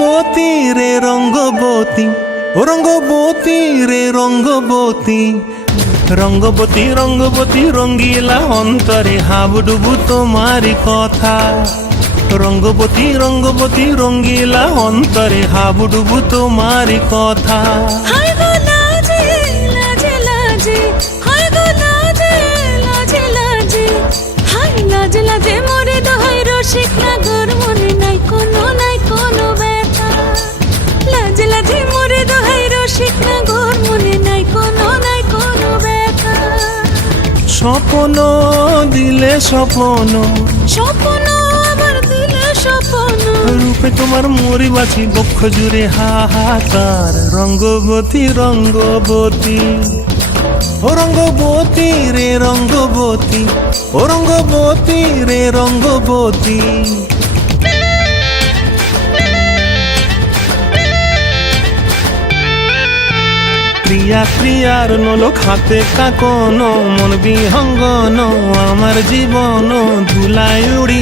রঙ্গবতী রে রঙ্গবতী, ও রঙ্গবতী রে রঙ্গবতী, রঙ্গবতী রঙ্গবতী রঙ্গিলা অন্তরে হাবুডুবু তোমারি কথা। রঙ্গবতী রঙ্গবতী রঙ্গিলা অন্তরে হাবুডুবু তোমারি কথা। হায় গো লাজে লাজে লাজে, হায় গো লাজে লাজে লাজে, হায় লাজে লাজে মোরে দোহাই রসিক নাগর মনে নাই কোনো ব্যথা। লাজে লাজে মোরে দোহাই রসিক নাগর মনে নাই কোনো ব্যথা। স্বপ্ন দিলে স্বপ্ন, স্বপ্ন আমার দিলে স্বপ্ন, রূপে তোমার মরি বাছি বক্ষ জুড়ে হাহাকার। রঙ্গবতী রঙ্গবতী, ও রঙ্গবতী রে রঙ্গবতী, ও রঙ্গবতী রে রঙ্গবতী। ক্রিয়া ক্রিয়ার নলো খাতে কাকন, মন বিহঙ্গন আমার জীবন ধুলায় উড়ি।